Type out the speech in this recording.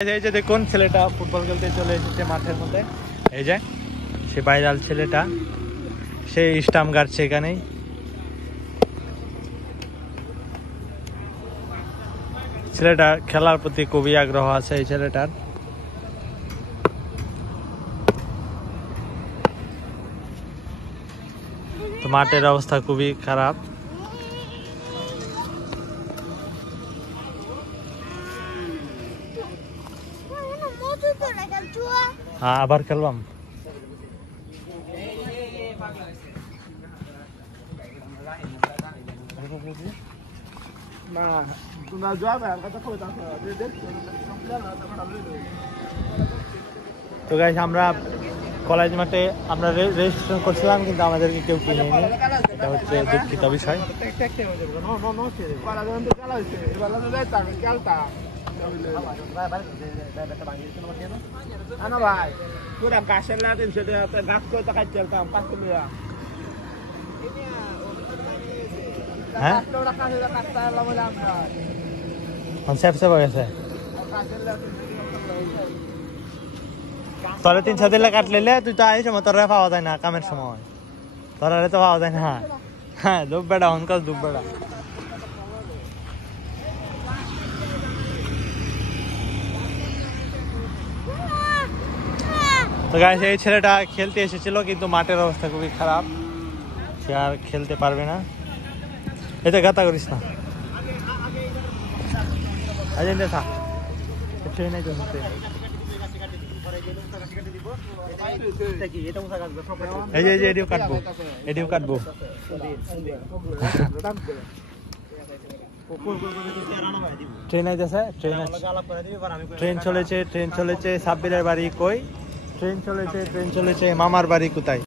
এই যে দেখুন ছেলেটা ফুটবল খেলতে চলে এসেছে মাঠের মধ্যে। এই যে সে ভাইরাল ছেলেটা, সে স্টাম্প গাড়ছে এখানেই। ছেলেটা খেলার প্রতি খুবই আগ্রহ আছে এই ছেলেটার। তো মাঠের অবস্থা খুবই খারাপ। হ্যাঁ, আবার খেলবাম। তো গাইস, আমরা কলেজ মাঠে আমরা রেজিস্ট্রেশন করছিলাম, কিন্তু আমাদেরকে কেউ কিনে নি। এটা হচ্ছে দুঃখিত বিষয়। হ্যাঁ, তোরা 3-4 দিলে কাটলে তুই তো এই সময় তোরা পাওয়া যায় না, কামের সময় তোরা তো পাওয়া যায় না। হ্যাঁ, দুব বেড়া অনকাল দুব বেড়া। তো গাইস, এই ছেলেটা খেলতে এসেছিল, কিন্তু মাঠের অবস্থা খুবই খারাপ, সে আর খেলতে পারবে না। এতে গাতা করিস না। এই যে এডিও কাটবো, এডিও কাটবো। ট্রেন আইতেছে, ট্রেন চলেছে, ট্রেন চলেছে। সাব্বিরের বাড়ি কই? ট্রেন চলেছে, ট্রেন চলেছে। মামার বাড়ি কোথায়?